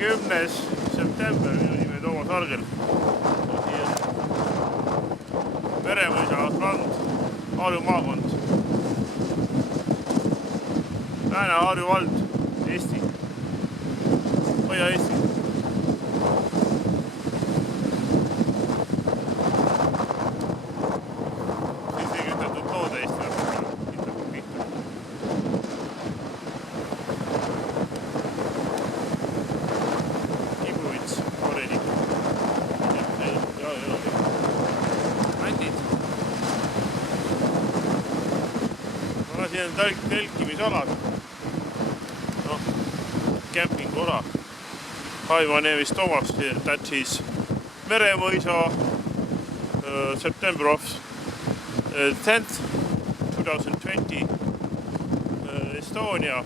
10. september, minu nimi Toomas Argel. Meremõisa rand, Harju maakond. Lääne-Harju vald, Eesti. Põhja-Eesti. Siis ei kütatud loode Eesti siin on telkimisalad, kämpinguala. My name is Toomas, that is Meremõisa, September of 10th, 2020, Estonia.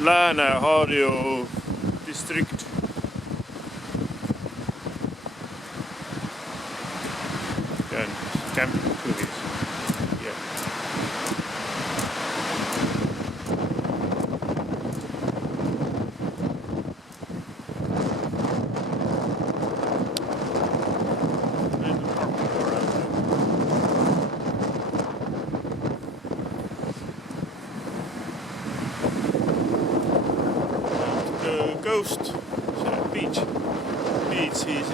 Lääne-Harju district. Camping tourists. Yeah. The coast, beach is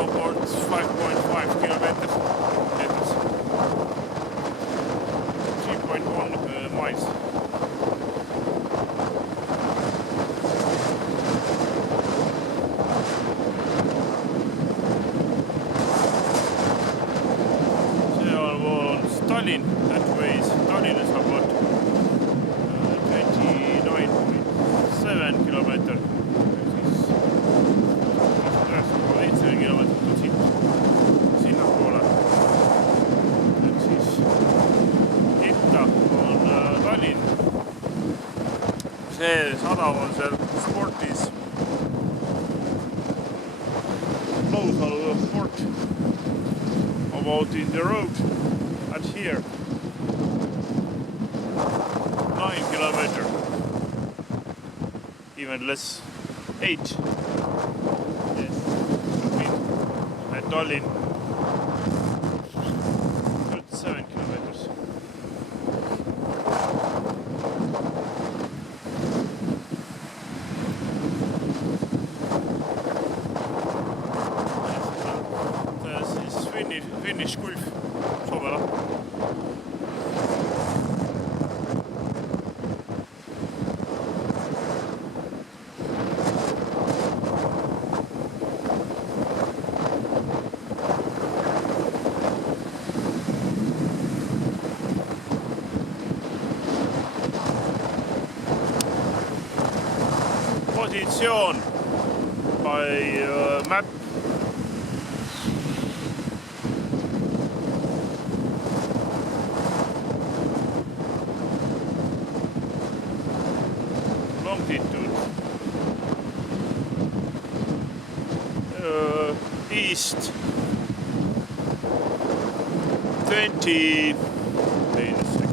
about 5.5 kilometers, 3.1 miles. See on Tallinn, that way is Tallinn is about 29.7 kilometers. 7 kilomeetrit siit sinnapoole. Et siis itta on Tallinn. See sadam on seal sportis. Lausalu sport. About in the road at here. 9 kilometers. Even less. 8. Tallinn, 37 kilometers. Siis Finnish Gulf, Soome lahti. Positsioon by map. Longitude. East 20. Wait a second.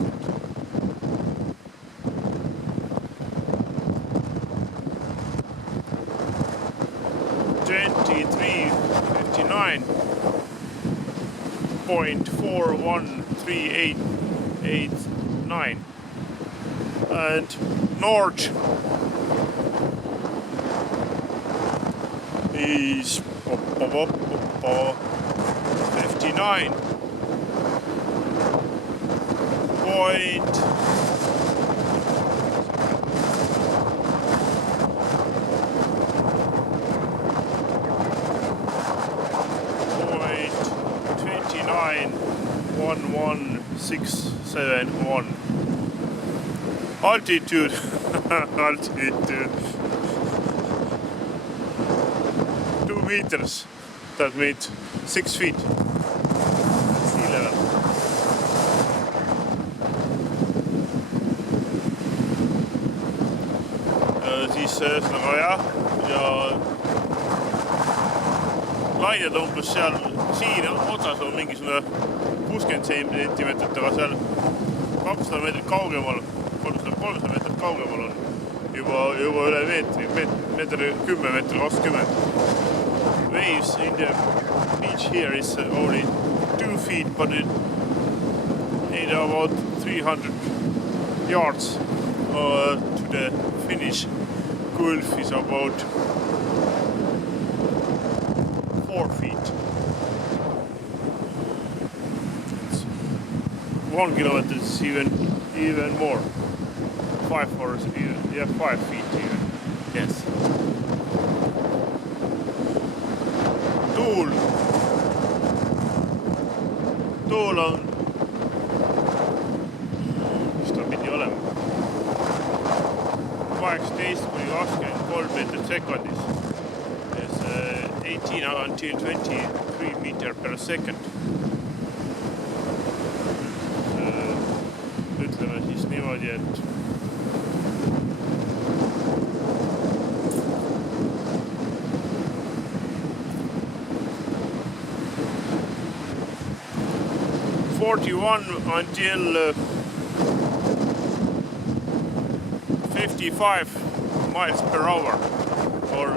43.413889 and north is 59. Point 11671 altitude altitude 2 meters, that means 6 feet sea level. Siis ühesõnaga jah, ja lainetõmblus seal siin otsas on mingisugune 60 sentimeetrit, aga seal 200 meetrit kaugemal, 300 meetrit kaugemal on juba üle meetri, meetri 10 meetri 20. Waves in the beach here is only 2 feet, but it need about 300 yards to the Finnish Gulf is about 4 feet. 1 kilometer is even more. 5 or yeah, 5 feet even. Yes. Tuul on, mis ta pidi olema, 18–23 meetrit sekundis. Yes, 18 until 23 meter per second. Ütleme siis niimoodi, et until 55 miles per hour or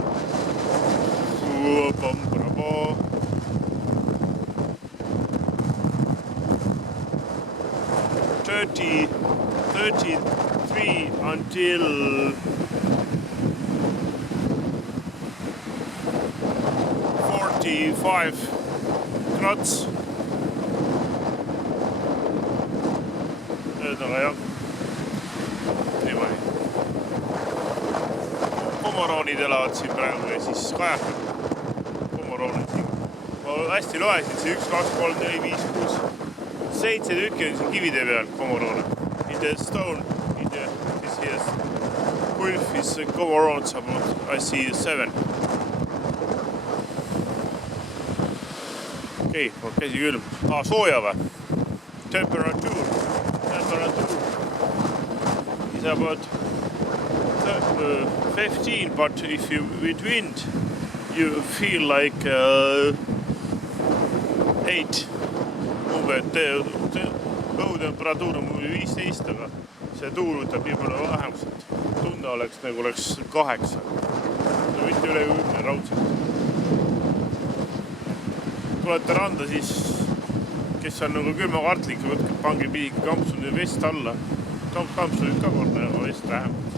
33 until 45 knots. Ühesõnaga jah, niimoodi. Komoroonid elavad siin praegu ja siis kajakad. Komoroonid siin. Ma hästi loesin, see 1, 2, 3, 4, 5, 6, 7 tükki on siin kivide peal komoroone. In the stone, in the this year's Gulf is komoroons about, I see 7. Okei, käsi külm. Sooja või? Temperature is about 15, but if you with wind you feel like 8. Õhutemperatuur on 15, aga see tuul võtab nii palju vähemaks, et tunne oleks nagu oleks 8. Mitte üle 10 raudselt. Tulete randa, siis kes on nagu 10 kartlik, võtke, pange pidigi kampsuni vest alla. Kampsunid ka korda, aga vest vähemalt.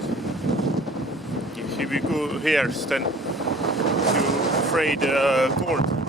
If you go here, then you're afraid cold.